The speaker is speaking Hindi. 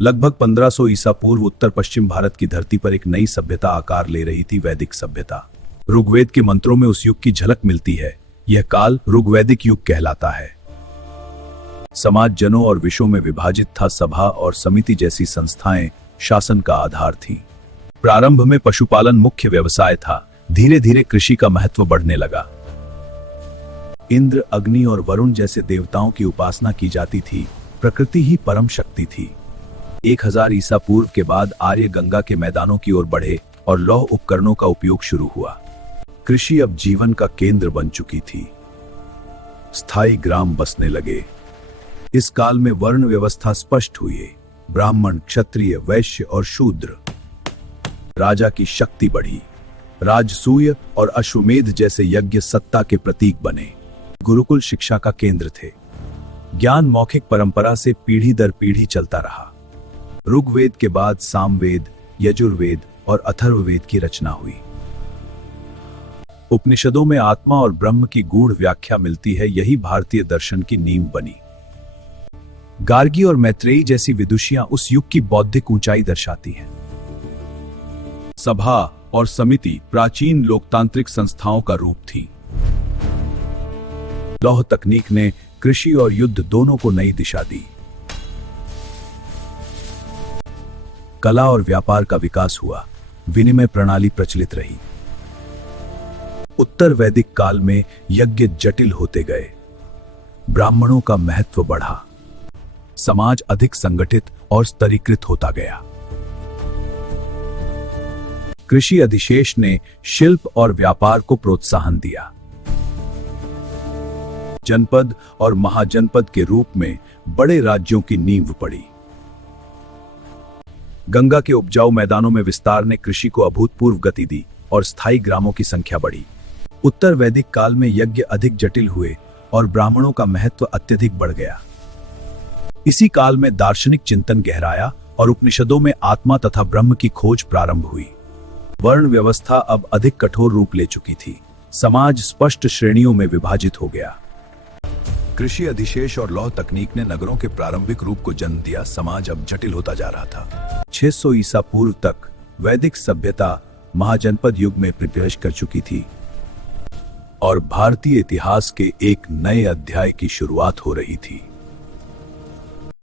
लगभग 1500 ईसा पूर्व उत्तर पश्चिम भारत की धरती पर एक नई सभ्यता आकार ले रही थी, वैदिक सभ्यता। ऋग्वेद के मंत्रों में उस युग की झलक मिलती है। यह काल ऋग्वैदिक युग कहलाता है। समाज जनों और विषयों में विभाजित था। सभा और समिति जैसी संस्थाएं शासन का आधार थीं। प्रारंभ में पशुपालन मुख्य व्यवसाय था। धीरे धीरे कृषि का महत्व बढ़ने लगा। इंद्र, अग्नि और वरुण जैसे देवताओं की उपासना की जाती थी। प्रकृति ही परम शक्ति थी। 1000 ईसा पूर्व के बाद आर्य गंगा के मैदानों की ओर बढ़े और लौह उपकरणों का उपयोग शुरू हुआ। कृषि अब जीवन का केंद्र बन चुकी थी। स्थायी ग्राम बसने लगे। इस काल में वर्ण व्यवस्था स्पष्ट हुई। ब्राह्मण, क्षत्रिय, वैश्य और शूद्र। राजा की शक्ति बढ़ी। राजसूय और अश्वमेध जैसे यज्ञ सत्ता के प्रतीक बने। गुरुकुल शिक्षा का केंद्र थे। ज्ञान मौखिक परंपरा से पीढ़ी दर पीढ़ी चलता रहा। ऋग्वेद के बाद सामवेद, यजुर्वेद और अथर्ववेद की रचना हुई। उपनिषदों में आत्मा और ब्रह्म की गूढ़ व्याख्या मिलती है। यही भारतीय दर्शन की नींव बनी। गार्गी और मैत्रेयी जैसी विदुषियां उस युग की बौद्धिक ऊंचाई दर्शाती हैं। सभा और समिति प्राचीन लोकतांत्रिक संस्थाओं का रूप थी। लौह तकनीक ने कृषि और युद्ध दोनों को नई दिशा दी। कला और व्यापार का विकास हुआ। विनिमय प्रणाली प्रचलित रही। उत्तर वैदिक काल में यज्ञ जटिल होते गए। ब्राह्मणों का महत्व बढ़ा। समाज अधिक संगठित और स्तरीकृत होता गया। कृषि अधिशेष ने शिल्प और व्यापार को प्रोत्साहन दिया। जनपद और महाजनपद के रूप में बड़े राज्यों की नींव पड़ी। गंगा के उपजाऊ मैदानों में विस्तार ने कृषि को अभूतपूर्व गति दी और स्थायी ग्रामों की संख्या बढ़ी। उत्तर वैदिक काल में यज्ञ अधिक जटिल हुए और ब्राह्मणों का महत्व अत्यधिक बढ़ गया। इसी काल में दार्शनिक चिंतन गहराया और उपनिषदों में आत्मा तथा ब्रह्म की खोज प्रारंभ हुई। वर्ण व्यवस्था अब अधिक कठोर रूप ले चुकी थी। समाज स्पष्ट श्रेणियों में विभाजित हो गया। कृषि अधिशेष और लौह तकनीक ने नगरों के प्रारंभिक रूप को जन्म दिया। समाज अब जटिल होता जा रहा था। 600 ईसा पूर्व तक वैदिक सभ्यता महाजनपद युग में प्रवेश कर चुकी थी और भारतीय इतिहास के एक नए अध्याय की शुरुआत हो रही थी।